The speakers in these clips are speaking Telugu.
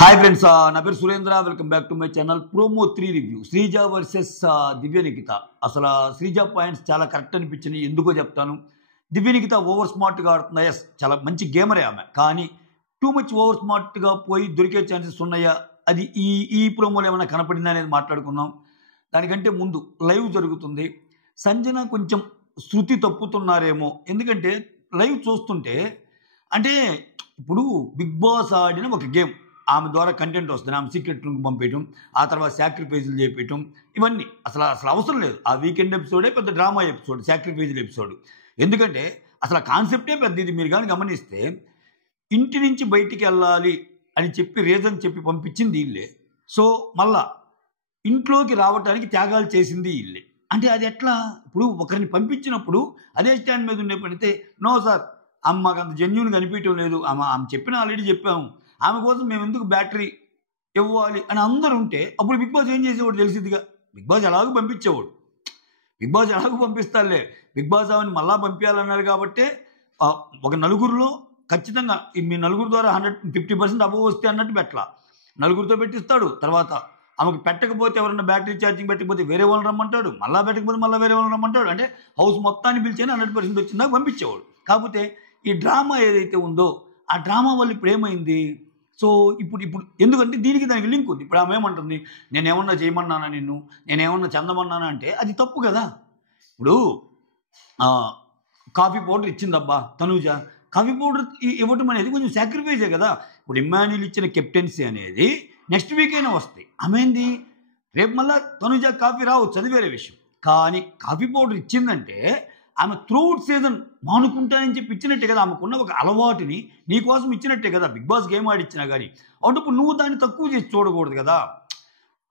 హాయ్ ఫ్రెండ్స్, నా పేరు Surendra. Welcome back to my channel. Promo 3 review. Sreeja versus Divya Nikhita. అసలు శ్రీజ పాయింట్స్ చాలా కరెక్ట్ అనిపించినాయి. ఎందుకో చెప్తాను. దివ్య నిఖిత ఓవర్ స్మార్ట్గా ఆడుతుందా? ఎస్, చాలా మంచి గేమరే ఆమె. కానీ టూ మచ్ ఓవర్ స్మార్ట్గా పోయి దొరికే ఛాన్సెస్ ఉన్నాయా? అది ఈ ఈ ప్రోమోలో ఏమైనా కనపడిందా అనేది మాట్లాడుకుందాం. దానికంటే ముందు లైవ్ జరుగుతుంది. సంజన కొంచెం శృతి తప్పుతున్నారేమో. ఎందుకంటే లైవ్ చూస్తుంటే అంటే ఇప్పుడు బిగ్ బాస్ ఆడిన ఒక గేమ్, ఆమె ద్వారా కంటెంట్ వస్తుంది. ఆమె సీక్రెట్ రూమ్కి పంపేయటం, ఆ తర్వాత సాక్రిఫైజులు చేపేయటం, ఇవన్నీ అసలు అవసరం లేదు. ఆ వీకెండ్ ఎపిసోడే పెద్ద డ్రామా ఎపిసోడ్, సాక్రిఫైజుల ఎపిసోడ్. ఎందుకంటే అసలు ఆ కాన్సెప్టే పెద్ద. ఇది మీరు కానీ గమనిస్తే ఇంటి నుంచి బయటికి వెళ్ళాలి అని చెప్పి రీజన్ చెప్పి పంపించింది వీళ్ళే. సో మళ్ళా ఇంట్లోకి రావడానికి త్యాగాలు చేసింది వీళ్ళే. అంటే అది ఎట్లా? ఇప్పుడు ఒకరిని పంపించినప్పుడు అదే స్టాండ్ మీద ఉండే పడితే నో సార్, మాకు అంత జెన్యున్గా అనిపించడం లేదు, ఆమె చెప్పిన ఆల్రెడీ చెప్పాము, ఆమె కోసం మేము ఎందుకు బ్యాటరీ ఇవ్వాలి అని అందరూ ఉంటే అప్పుడు బిగ్ బాస్ ఏం చేసేవాడు తెలిసిందిగా. బిగ్ బాస్ ఎలాగో పంపించేవాడు. బిగ్ బాస్ ఎలాగో పంపిస్తారులే. బిగ్ బాస్ ఆమెను మళ్ళా పంపించాలన్నారు కాబట్టి ఒక నలుగురిలో ఖచ్చితంగా మీ నలుగురు ద్వారా 50% అబవ్ వస్తే అన్నట్టు పెట్టలా. నలుగురితో పెట్టిస్తాడు. తర్వాత ఆమెకు పెట్టకపోతే ఎవరన్నా బ్యాటరీ ఛార్జింగ్ పెట్టకపోతే వేరే వాళ్ళని రమ్మంటాడు, మళ్ళీ పెట్టకపోతే మళ్ళీ వేరే వాళ్ళని రమ్మంటాడు. అంటే హౌస్ మొత్తాన్ని పిలిచేనే 100% వచ్చిందాక పంపించేవాడు. కాకపోతే ఈ డ్రామా ఏదైతే ఉందో ఆ డ్రామా వల్ల ఇప్పుడు ఏమైంది? సో ఇప్పుడు ఎందుకంటే దీనికి దానికి లింక్ ఉంది. ఇప్పుడు ఆమె ఏమంటుంది, నేనేమన్నా చేయమన్నానా, నేనేమన్నా చెందమన్నానా అంటే అది తప్పు కదా. ఇప్పుడు కాఫీ పౌడర్ ఇచ్చిందబ్బా తనూజ, కాఫీ పౌడర్ ఇవ్వటం అనేది కొంచెం సాక్రిఫైజే కదా. ఇప్పుడు ఇమ్మాన్యుల్ ఇచ్చిన కెప్టెన్సీ అనేది నెక్స్ట్ వీక్ అయినా వస్తాయి. ఆమెంది రేపు మళ్ళీ తనూజ కాఫీ రావచ్చు, అది వేరే విషయం. కానీ కాఫీ పౌడర్ ఇచ్చిందంటే ఆమె త్రూఅవుట్ సీజన్ మానుకుంటానని చెప్పి ఇచ్చినట్టే కదా. ఆమెకున్న ఒక అలవాటుని నీకోసం ఇచ్చినట్టే కదా. బిగ్ బాస్ గేమ్ ఆడిచ్చినా కానీ అప్పుడు నువ్వు దాన్ని తక్కువ చేసి చూడకూడదు కదా.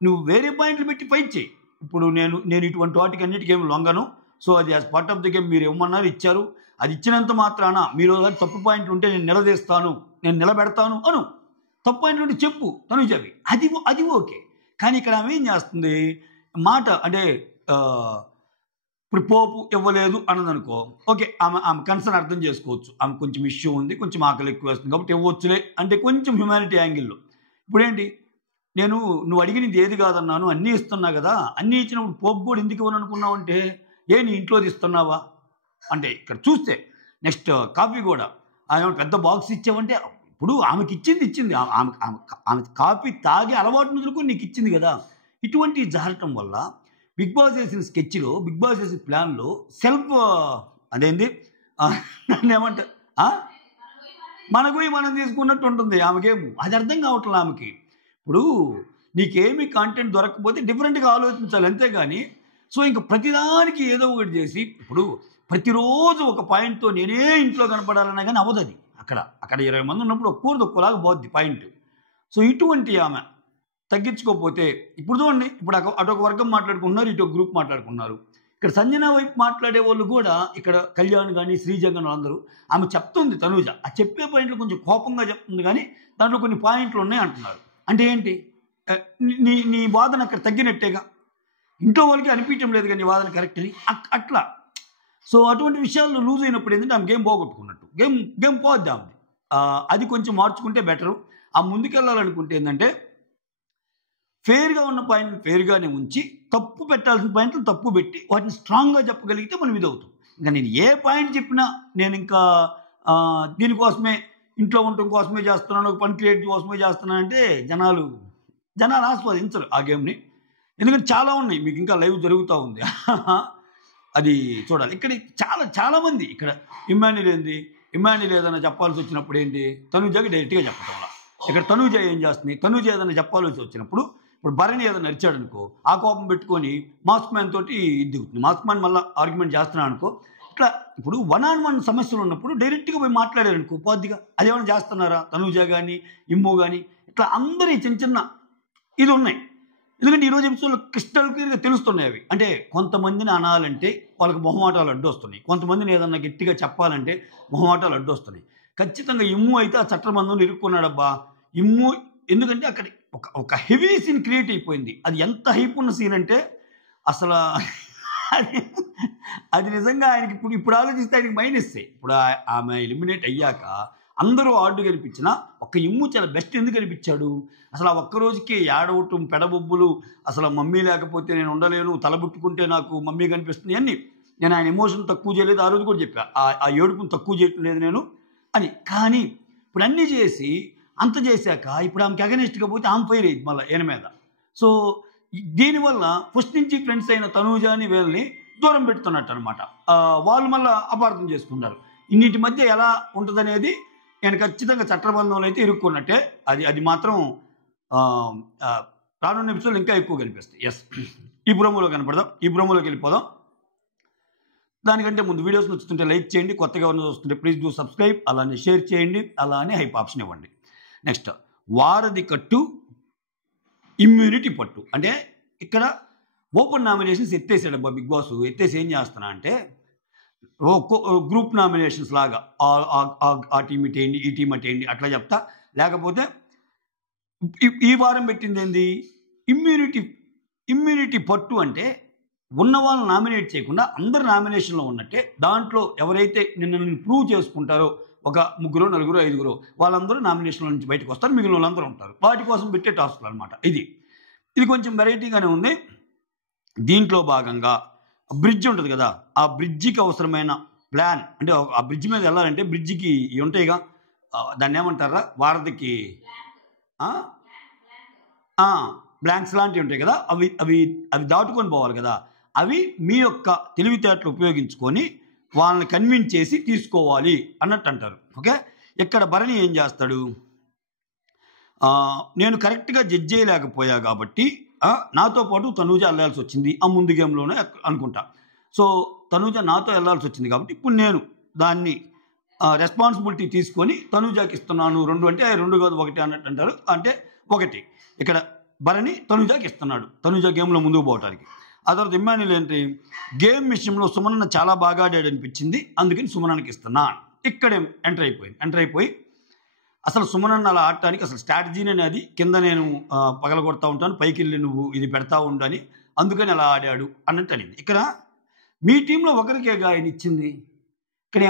నువ్వు వేరే పాయింట్లు పెట్టి ఫైట్ చేయి. ఇప్పుడు నేను ఇటువంటి వాటికి అన్నిటికీ ఏమి లొంగను. సో అది as part of the game. మీరు ఏమన్నారు ఇచ్చారు, అది ఇచ్చినంత మాత్రాన మీరు తప్పు పాయింట్లు ఉంటే నేను నిలదీస్తాను, నేను నిలబెడతాను అను. తప్పు పాయింట్లు ఉంటే చెప్పు తనుజవి, అది ఓకే. కానీ ఇక్కడ ఆమె ఏం చేస్తుంది మాట అంటే ఇప్పుడు పోపు ఇవ్వలేదు అన్నదనుకో, ఓకే, ఆమె కన్సర్న్ అర్థం చేసుకోవచ్చు. ఆమె కొంచెం ఇష్యూ ఉంది, కొంచెం ఆకలి ఎక్కువ వేస్తుంది కాబట్టి ఇవ్వచ్చులే అంటే కొంచెం హ్యుమానిటీ యాంగిల్లో. ఇప్పుడేంటి, నువ్వు అడిగినది ఏది కాదన్నాను, అన్నీ ఇస్తున్నా కదా, అన్నీ ఇచ్చినప్పుడు పోపు కూడా ఎందుకు ఇవ్వను అనుకున్నావు అంటే నీ ఇంట్లోది ఇస్తున్నావా అంటే ఇక్కడ చూస్తే నెక్స్ట్ కాఫీ కూడా ఆమె పెద్ద బాక్స్ ఇచ్చావంటే ఇప్పుడు ఆమెకి ఇచ్చింది ఆమె కాఫీ తాగే అలవాటు వదులుకొని నీకు ఇచ్చింది కదా. ఇటువంటి జరగటం వల్ల బిగ్ బాస్ వేసిన స్కెచ్లో, బిగ్ బాస్ వేసిన ప్లాన్లో సెల్ఫ్ అదేంది నన్ను ఏమంటారు, మనకు మనం తీసుకున్నట్టు ఉంటుంది ఆమెకేమో. అది అర్థం కావట్లేదు ఆమెకి. ఇప్పుడు నీకేమి కాంటెంట్ దొరకకపోతే డిఫరెంట్గా ఆలోచించాలి, అంతేగాని సో ఇంకా ప్రతిదానికి ఏదో ఒకటి చేసి ఇప్పుడు ప్రతిరోజు ఒక పాయింట్తో నేనే ఇంట్లో కనపడాలన్నా కానీ అవ్వదు. అది అక్కడ 20 మంది ఉన్నప్పుడు ఒక్కోలాగా పోద్ది పాయింట్. సో ఇటువంటి ఆమె తగ్గించుకోకపోతే ఇప్పుడు చూడండి, ఇప్పుడు అటొక వర్గం మాట్లాడుకుంటున్నారు, ఇటు ఒక గ్రూప్ మాట్లాడుకున్నారు. ఇక్కడ సంజన వైపు మాట్లాడే వాళ్ళు కూడా ఇక్కడ కళ్యాణ్ కానీ శ్రీజ కానీ అందరూ ఆమె చెప్తుంది తనూజ ఆ చెప్పే పాయింట్లు కొంచెం కోపంగా చెప్తుంది, కానీ దాంట్లో కొన్ని పాయింట్లు ఉన్నాయి అంటున్నారు. అంటే ఏంటి, నీ వాదన అక్కడ తగ్గినట్టేగా. ఇంట్లో వాళ్ళకి అనిపించడం లేదు కానీ వాదన కరెక్ట్ అని అట్లా. సో అటువంటి విషయాల్లో లూజ్ అయినప్పుడు ఏంటంటే ఆమె గేమ్ పోగొట్టుకున్నట్టు, గేమ్ పోద్ది ఆమెది. అది కొంచెం మార్చుకుంటే బెటరు. ఆ ముందుకెళ్ళాలనుకుంటే ఏంటంటే ఫెయిర్గా ఉన్న పాయింట్లు ఫెయిర్గానే ఉంచి, తప్పు పెట్టాల్సిన పాయింట్లు తప్పు పెట్టి వాటిని స్ట్రాంగ్గా చెప్పగలిగితే మనం ఇది అవుతాం. ఇంకా నేను ఏ పాయింట్ చెప్పినా నేను ఇంకా దీనికోసమే ఇంట్లో ఉండటం కోసమే చేస్తున్నాను, ఒక పని క్రియేట్ కోసమే చేస్తున్నానంటే జనాలు ఆస్వాదించరు ఆ గేమ్ని. ఎందుకంటే చాలా ఉన్నాయి, మీకు ఇంకా లైవ్ జరుగుతూ ఉంది, అది చూడాలి. ఇక్కడ చాలామంది ఇక్కడ ఇమ్మాన్యుల్ ఏదైనా చెప్పాల్సి వచ్చినప్పుడు ఏంటి తనూజకి డైరెక్ట్గా చెప్పటం వల్ల. ఇక్కడ తనూజ ఏం చేస్తుంది, తనూజ ఏదైనా చెప్పాల్సి వచ్చినప్పుడు ఇప్పుడు భరణి ఏదైనా నడిచాడు అనుకో, ఆ కోపం పెట్టుకొని మాస్క్ మ్యాన్ తోటి దిగుతుంది. మాస్క్ మ్యాన్ మళ్ళీ ఆర్గ్యుమెంట్ చేస్తున్నాడు అనుకో. ఇట్లా ఇప్పుడు 1-on-1 సమస్యలు ఉన్నప్పుడు డైరెక్ట్గా పోయి మాట్లాడారు అనుకో పోద్దిగా. అదేమైనా చేస్తున్నారా తనూజ కానీ ఇమ్ము కానీ, ఇట్లా అందరి చిన్న ఇది ఉన్నాయి. ఎందుకంటే ఈరోజు ఎపిసోడ్లో క్రిస్టల్ క్లియర్గా తెలుస్తున్నాయి అవి. అంటే కొంతమందిని అనాలంటే వాళ్ళకి మొహమాటాలు అడ్డొస్తున్నాయి, కొంతమందిని ఏదన్నా గట్టిగా చెప్పాలంటే మొహమాటాలు అడ్డొస్తున్నాయి. ఖచ్చితంగా ఇమ్ము అయితే ఆ చట్టబంధంలో ఇరుక్కున్నాడబ్బా ఇమ్ము. ఎందుకంటే అక్కడ ఒక హెవీ సీన్ క్రియేట్ అయిపోయింది. అది ఎంత హైప్ ఉన్న సీన్ అంటే అసలు అది నిజంగా ఆయనకి ఇప్పుడు ఆలోచిస్తే ఆయనకి మైనస్. ఇప్పుడు ఆమె ఎలిమినేట్ అయ్యాక అందరూ ఆర్డు కనిపించినా ఒక్క ఇమ్ము చాలా బెస్ట్ ఎందుకు అనిపించాడు? అసలు ఆ ఒక్క రోజుకి ఏడవటం, పెడబొబ్బులు, అసలు మమ్మీ లేకపోతే నేను ఉండలేను, తలబుట్టుకుంటే నాకు మమ్మీ కనిపిస్తుంది అన్నీ. నేను ఆయన ఎమోషన్ తక్కువ చేయలేదు, ఆ రోజు కూడా చెప్పా, ఆ ఏడుపును తక్కువ చేయటం లేదు నేను అని. కానీ ఇప్పుడు అన్నీ చేసి అంత చేశాక ఇప్పుడు ఆమెకి అగనెస్ట్గా పోతే ఆమె ఫైర్ అయ్యింది మళ్ళీ ఈయన మీద. సో దీనివల్ల ఫస్ట్ నుంచి ఫ్రెండ్స్ అయిన తనూజాని వీళ్ళని దూరం పెడుతున్నట్టు అనమాట. వాళ్ళు మళ్ళీ అపార్థం చేసుకున్నారు. ఇన్నిటి మధ్య ఎలా ఉంటుందనేది నేను ఖచ్చితంగా చట్టబంధంలో అయితే ఇరుక్కున్నట్టే. అది మాత్రం రానున్న ఎపిసోడ్లు ఇంకా ఎక్కువ కనిపిస్తాయి. ఎస్, ఈ ప్రోమోలో కనపడదాం, ఈ ప్రోమోలోకి వెళ్ళిపోదాం. దానికంటే ముందు వీడియోస్ నచ్చుతుంటే లైక్ చేయండి, కొత్తగా ఉన్న చూస్తుంటే ప్లీజ్ డూ సబ్స్క్రైబ్, అలానే షేర్ చేయండి, అలానే హైప్ ఆప్షన్ ఇవ్వండి. నెక్స్ట్, వారధి కట్టు ఇమ్యూనిటీ పట్టు. అంటే ఇక్కడ ఓపెన్ నామినేషన్స్ ఎత్తేసాడు అబ్బా బిగ్ బాస్. ఎత్తేసి ఏం చేస్తున్నా అంటే గ్రూప్ నామినేషన్స్ లాగా ఆ టీం ఇటేయండి, ఈ టీం అటేయండి అట్లా చెప్తా. లేకపోతే ఈ వారం పెట్టింది ఏంది, ఇమ్యూనిటీ పట్టు. అంటే ఉన్న వాళ్ళని నామినేట్ చేయకుండా అందరు నామినేషన్లో ఉన్నట్టే, దాంట్లో ఎవరైతే నిన్ను ప్రూవ్ చేసుకుంటారో ఒక 3, 4, 5 వాళ్ళందరూ నామినేషన్ల నుంచి బయటకు వస్తారు, మిగిలిన వాళ్ళందరూ ఉంటారు. వాటి కోసం పెట్టే టాస్క్లు అనమాట. ఇది కొంచెం వెరైటీగానే ఉంది. దీంట్లో భాగంగా బ్రిడ్జ్ ఉంటుంది కదా, ఆ బ్రిడ్జికి అవసరమైన ప్లాన్, అంటే ఆ బ్రిడ్జ్ మీద వెళ్ళాలంటే బ్రిడ్జికి ఇవి ఉంటాయిగా, దాన్ని ఏమంటారా, వారధికి బ్లాంక్స్ లాంటివి ఉంటాయి కదా, అవి దాటుకొని పోవాలి కదా. అవి మీ యొక్క తెలివితేటలు ఉపయోగించుకొని వాళ్ళని కన్విన్స్ చేసి తీసుకోవాలి అన్నట్టు అంటారు. ఓకే, ఇక్కడ భరణి ఏం చేస్తాడు, నేను కరెక్ట్గా జడ్జ్ చేయలేకపోయా కాబట్టి నాతో పాటు తనూజ వెళ్ళాల్సి వచ్చింది, ఆ ముందు గేమ్లోనే అనుకుంటా. సో తనూజ నాతో వెళ్ళాల్సి వచ్చింది కాబట్టి ఇప్పుడు నేను దాన్ని రెస్పాన్సిబిలిటీ తీసుకొని తనూజాకి ఇస్తున్నాను. 2 అంటే 2 కాదు 1 అన్నట్టు అంటారు. అంటే 1 ఇక్కడ భరణి తనూజాకి ఇస్తున్నాడు, తనూజ గేమ్లో ముందుకు పోవటానికి. ఆ తర్వాత ఇమ్మాన్యుల్ ఏంటి, గేమ్ విషయంలో సుమనన్న చాలా బాగా ఆడాడు అనిపించింది, అందుకని సుమనన్నకి ఇస్తున్నా. ఇక్కడ ఎంటర్ అయిపోయి అసలు సుమనన్న అలా ఆడటానికి అసలు స్ట్రాటజీనే అది, కింద నేను పగలగొడతా ఉంటాను, పైకి వెళ్ళి నువ్వు ఇది పెడతా ఉండని, అందుకని అలా ఆడాడు అన్నట్టు అనింది. ఇక్కడ మీ టీంలో ఒకరికేగా ఆయన ఇచ్చింది. ఇక్కడ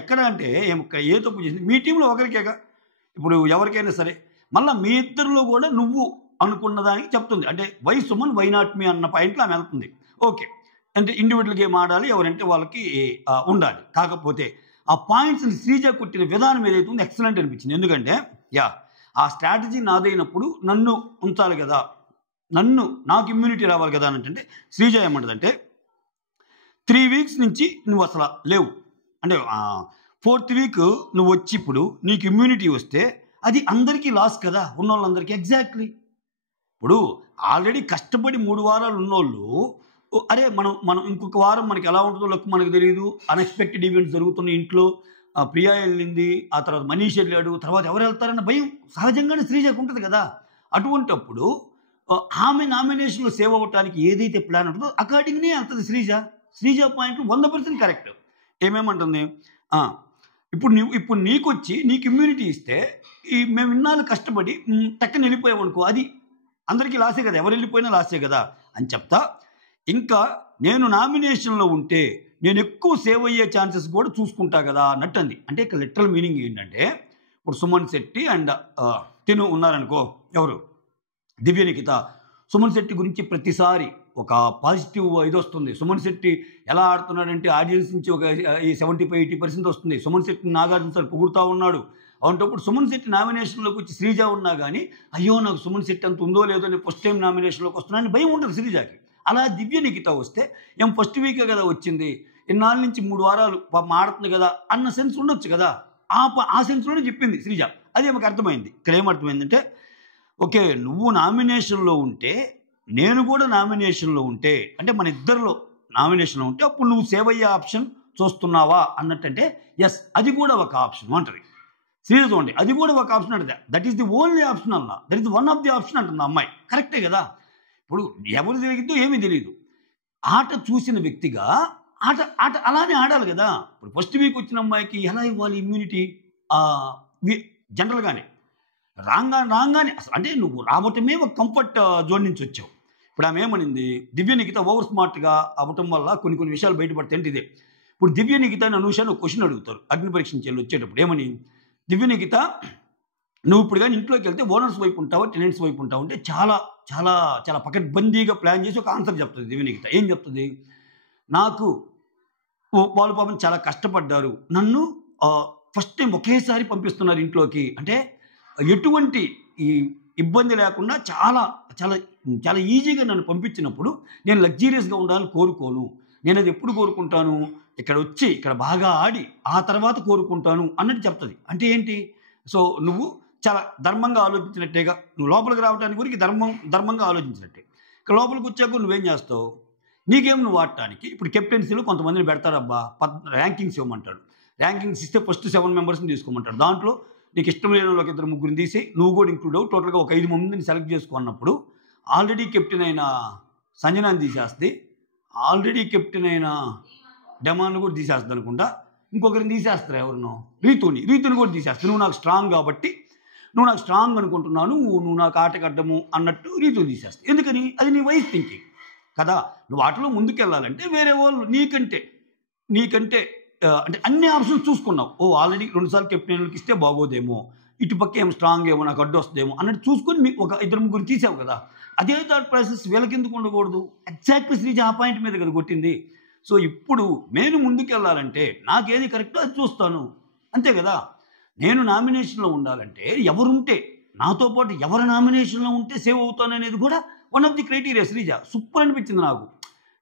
ఎక్కడ అంటే ఏ తప్పు చేసింది, మీ టీంలో ఒకరికేగా. ఇప్పుడు ఎవరికైనా సరే మళ్ళీ మీ ఇద్దరిలో కూడా నువ్వు అనుకున్న దానికి చెప్తుంది. అంటే why Suman why not me అన్న పాయింట్లో ఆమె వెళ్తుంది. ఓకే, అంటే ఇండివిజువల్ గేమ్ ఆడాలి, ఎవరంటే వాళ్ళకి ఉండాలి. కాకపోతే ఆ పాయింట్స్ని శ్రీజ కొట్టిన విధానం ఏదైతే ఉందో ఎక్సలెంట్ అనిపించింది. ఎందుకంటే ఆ స్ట్రాటజీ నాదైనప్పుడు నన్ను ఉంచాలి కదా, నాకు ఇమ్యూనిటీ రావాలి కదా అని అంటే శ్రీజ ఏమంటుందంటే 3 వీక్స్ నుంచి నువ్వు అసలు లేవు, అంటే 4th వీక్ నువ్వు వచ్చి ఇప్పుడు నీకు ఇమ్యూనిటీ వస్తే అది అందరికీ లాస్ కదా, ఉన్న వాళ్ళందరికీ. ఎగ్జాక్ట్లీ, ఇప్పుడు ఆల్రెడీ కష్టపడి 3 వారాలు ఉన్నోళ్ళు అరే మనం ఇంకొక వారం మనకి ఎలా ఉంటుందో మనకు తెలియదు, అన్ఎక్స్పెక్టెడ్ ఈవెంట్స్ జరుగుతున్నాయి ఇంట్లో, ప్రియా వెళ్ళింది, ఆ తర్వాత మనీష్ వెళ్ళాడు, తర్వాత ఎవరు వెళ్తారన్న భయం సహజంగానే శ్రీజకు ఉంటుంది కదా. అటువంటప్పుడు ఆమె నామినేషన్లో సేవ్ అవ్వటానికి ఏదైతే ప్లాన్ ఉంటుందో అకార్డింగ్నే వెళ్తుంది శ్రీజ పాయింట్లు 100% కరెక్ట్. ఏమేమంటుంది, ఇప్పుడు నీకు వచ్చి నీకు ఇమ్యూనిటీ ఇస్తే మేము ఇన్నాళ్ళు కష్టపడి టక్కన వెళ్ళిపోయామనుకో, అది అందరికీ లాసే కదా, ఎవరు వెళ్ళిపోయినా లాసే కదా అని చెప్తా. ఇంకా నేను నామినేషన్లో ఉంటే నేను ఎక్కువ సేవ్ అయ్యే ఛాన్సెస్ కూడా చూసుకుంటా కదా అన్నట్టు అంది. అంటే ఇక్కడ లిటరల్ మీనింగ్ ఏంటంటే, ఇప్పుడు సుమన్ శెట్టి అండ్ తిను ఉన్నారనుకో, ఎవరు దివ్య నిఖిత, సుమన్ శెట్టి గురించి ప్రతిసారి ఒక పాజిటివ్ ఇది వస్తుంది. సుమన్ శెట్టి ఎలా ఆడుతున్నాడంటే ఆడియన్స్ నుంచి ఒక 75-80% వస్తుంది. సుమన్ శెట్టి నాగార్జున సార్ పొగుడుతూ ఉన్నాడు. అవునప్పుడు సుమన్ శెట్టి నామినేషన్లోకి వచ్చి శ్రీజ ఉన్నా కానీ అయ్యో నాకు సుమన్ శెట్టి అంత ఉందో లేదో అని ఫస్ట్ టైం నామినేషన్లోకి వస్తున్నానని భయం ఉంటుంది శ్రీజకి. అలా దివ్య నిఖిత వస్తే ఫస్ట్ వీకే కదా వచ్చింది, ఇన్నాళ్ళ నుంచి 3 వారాలు ఆడుతుంది కదా అన్న సెన్స్ ఉండొచ్చు కదా, ఆ సెన్స్లోనే చెప్పింది శ్రీజ. అది మాకు అర్థమైంది. ఇక్కడ ఏమర్థమైందంటే, ఓకే నువ్వు నామినేషన్లో ఉంటే నేను కూడా నామినేషన్లో ఉంటే, అంటే మన ఇద్దరిలో నామినేషన్లో ఉంటే అప్పుడు నువ్వు సేవ్ అయ్యే ఆప్షన్ చూస్తున్నావా అన్నట్టంటే ఎస్ అది కూడా ఒక ఆప్షన్ అంటది శ్రీజ. చూడండి, అది కూడా ఒక ఆప్షన్ అంటది. That is the only option అన్న, that is one of the option అంటుంది అమ్మాయి. కరెక్టే కదా. ఇప్పుడు ఎవరు జరిగిద్దో ఏమీ తెలియదు, ఆట చూసిన వ్యక్తిగా ఆట అలానే ఆడాలి కదా. ఇప్పుడు ఫస్ట్ వీక్ వచ్చిన అమ్మాయికి ఎలా ఇవ్వాలి ఇమ్యూనిటీ, జనరల్గానే రాగానే అసలు అంటే నువ్వు రావటమే ఒక కంఫర్ట్ జోన్ నుంచి వచ్చావు. ఇప్పుడు ఆమె ఏమనింది, దివ్య నిఖిత ఓవర్ స్మార్ట్గా అవ్వటం వల్ల కొన్ని విషయాలు బయటపడితే అంటే ఇదే. ఇప్పుడు దివ్య నిఖిత అనూష ఒక క్వశ్చన్ అడుగుతారు అగ్ని పరీక్ష నుంచి వచ్చేటప్పుడు, ఏమని దివ్యనికిత నువ్వు ఇప్పుడు కానీ ఇంట్లోకి వెళ్తే ఓనర్స్ వైపు ఉంటావా టెనెంట్స్ వైపు ఉంటావు అంటే చాలా చాలా చాలా పకడ్బందీగా ప్లాన్ చేసి ఒక ఆన్సర్ చెప్తుంది దివ్యనికిత. ఏం చెప్తుంది? నాకు వాళ్ళు పాపం చాలా కష్టపడ్డారు, నన్ను ఫస్ట్ టైం ఒకేసారి పంపిస్తున్నారు ఇంట్లోకి అంటే ఎటువంటి ఈ ఇబ్బంది లేకుండా చాలా చాలా చాలా ఈజీగా నన్ను పంపించినప్పుడు నేను లగ్జీరియస్గా ఉండాలని కోరుకోను. నేను అది ఎప్పుడు కోరుకుంటాను? ఇక్కడ వచ్చి ఇక్కడ బాగా ఆడి ఆ తర్వాత కోరుకుంటాను అన్నట్టు చెప్తుంది. అంటే ఏంటి? సో నువ్వు చాలా ధర్మంగా ఆలోచించినట్టేగా, నువ్వు లోపలికి రావడానికి గురించి ధర్మంగా ఆలోచించినట్టే. ఇక్కడ లోపలికి వచ్చాక నువ్వేం చేస్తావు? నీకేం నువ్వు వాడటానికి ఇప్పుడు కెప్టెన్సీలో కొంతమందిని పెడతారబ్బా, ర్యాంకింగ్స్ ఇవ్వమంటాడు. ర్యాంకింగ్స్ ఇస్తే ఫస్ట్ 7 మెంబర్స్ని తీసుకోమంటాడు. దాంట్లో నీకు ఇష్టం లేని వాళ్ళకి 2-3 తీసి నువ్వు కూడా ఇంక్లూడ్ అవ్వు, టోటల్గా ఒక 5 మందిని సెలెక్ట్ చేసుకున్నప్పుడు ఆల్రెడీ కెప్టెన్ అయిన సంజనాన్ని తీసేస్తే, ఆల్రెడీ కెప్టెన్ అయిన డెమాన్ను కూడా తీసేస్తుంది అనుకుంటా, ఇంకొకరిని తీసేస్తారు ఎవరినో, రీతుని కూడా తీసేస్తాను. నువ్వు నాకు స్ట్రాంగ్ కాబట్టి, నువ్వు నాకు స్ట్రాంగ్ అనుకుంటున్నాను, నువ్వు నాకు ఆటగడ్డము అన్నట్టు రీతుని తీసేస్తావు. ఎందుకని? అది నీ వైస్ థింకింగ్ కదా. నువ్వు ఆటలో ముందుకెళ్ళాలంటే వేరే వాళ్ళు నీకంటే అంటే అన్ని ఆప్షన్స్ చూసుకున్నావు. ఆల్రెడీ 2 సార్లు కెప్టెన్లకు ఇస్తే బాగోదేమో, ఇటుపక్క ఏమో స్ట్రాంగ్ ఏమో నాకు అడ్డు వస్తుందేమో అన్నట్టు చూసుకొని ఒక 2-3 తీసావు కదా. అదే థాట్ ప్రాసెస్ వీళ్ళకి ఎందుకు ఉండకూడదు? ఎగ్జాక్ట్లీ శ్రీజ ఆ పాయింట్ మీద కదా కొట్టింది. సో ఇప్పుడు నేను ముందుకెళ్ళాలంటే నాకేది కరెక్టో అది చూస్తాను, అంతే కదా. నేను నామినేషన్లో ఉండాలంటే ఎవరుంటే నాతో పాటు ఎవరి నామినేషన్లో ఉంటే సేవ్ అవుతాను అనేది కూడా one of the criteria. Sreeja super అనిపించింది నాకు.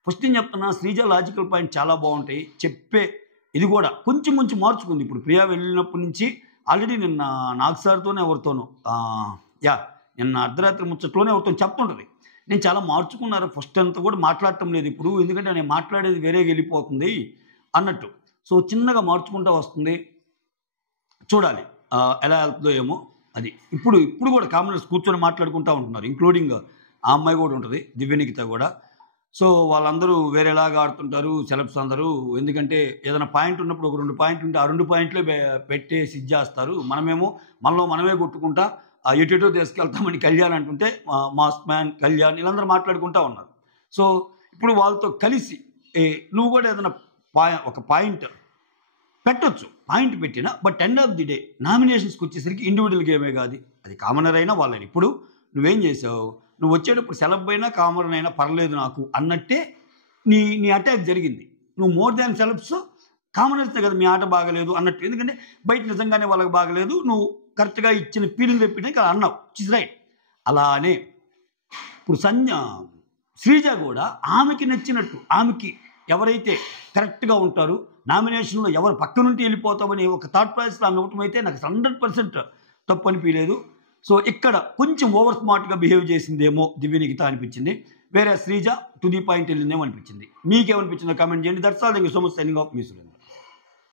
ఫస్ట్ ఏం చెప్తున్నా, శ్రీజ లాజికల్ పాయింట్ చాలా బాగుంటాయి, చెప్పే ఇది కూడా కొంచెం మార్చుకుంది. ఇప్పుడు ప్రియా వెళ్ళినప్పటి నుంచి ఆల్రెడీ నిన్న నాగ్ సార్తోనే ఎవరితోనో నిన్న అర్ధరాత్రి ముచ్చట్లోనే ఎవరితో చెప్తుంటుంది, నేను చాలా మార్చుకున్నారు, ఫస్ట్ అంతా కూడా మాట్లాడటం లేదు ఇప్పుడు, ఎందుకంటే నేను మాట్లాడేది వేరేగా వెళ్ళిపోతుంది అన్నట్టు. సో చిన్నగా మార్చుకుంటూ వస్తుంది, చూడాలి ఎలా వెళ్తుందో ఏమో. అది ఇప్పుడు కూడా కామనర్స్ కూర్చొని మాట్లాడుకుంటూ ఉంటున్నారు, ఇంక్లూడింగ్ ఆ అమ్మాయి కూడా ఉంటుంది, దివ్యనికిత కూడా. సో వాళ్ళందరూ వేరేలాగా ఆడుతుంటారు సెలబ్స్ అందరూ, ఎందుకంటే ఏదైనా పాయింట్ ఉన్నప్పుడు ఒక 2 పాయింట్లు ఉంటే ఆ 2 పాయింట్లే పెట్టేసి ఇచ్చేస్తారు. మనమే కొట్టుకుంటా ఎటో తీసుకెళ్తామని కళ్యాణ్ అంటుంటే మాస్ మ్యాన్ కళ్యాణ్ వీళ్ళందరూ మాట్లాడుకుంటూ ఉన్నారు. సో ఇప్పుడు వాళ్ళతో కలిసి నువ్వు కూడా ఏదైనా ఒక పాయింట్ పెట్టొచ్చు, పాయింట్ పెట్టినా, but end of the day నామినేషన్స్కి వచ్చేసరికి ఇండివిజువల్ గేమే కాదు, అది కామనర్ అయినా వాళ్ళని. ఇప్పుడు నువ్వేం చేసావు? నువ్వు వచ్చేటప్పుడు సెలబ్ అయినా కామనర్ అయినా పర్లేదు నాకు అన్నట్టే నీ అటాక్ జరిగింది. నువ్వు మోర్ దాన్ సెలబ్స్ కామనర్సే కదా మీ ఆట బాగలేదు అన్నట్టు, ఎందుకంటే బయట నిజంగానే వాళ్ళకి బాగలేదు, నువ్వు కరెక్ట్గా ఇచ్చిన ఫీలింగ్ తెప్పించడానికి అలా అన్నావు, ఇట్స్ రైట్. అలానే ఇప్పుడు శ్రీజ కూడా ఆమెకి నచ్చినట్టు, ఆమెకి ఎవరైతే కరెక్ట్గా ఉంటారో నామినేషన్లో ఎవరు పక్క నుండి వెళ్ళిపోతామని ఒక థాట్ ప్రాసెస్లో ఆమె ఇవ్వటమైతే నాకు 100% తప్పు అనిపించలేదు. సో ఇక్కడ కొంచెం ఓవర్ స్మార్ట్గా బిహేవ్ చేసిందేమో దివ్యనికిత అనిపించింది, వేరే శ్రీజ టు ది పాయింట్ వెళ్ళిందేమో అనిపించింది. మీకేమనిపించిందో కామెంట్ చేయండి. That's all. Thank you so much. Signing off me Surendra.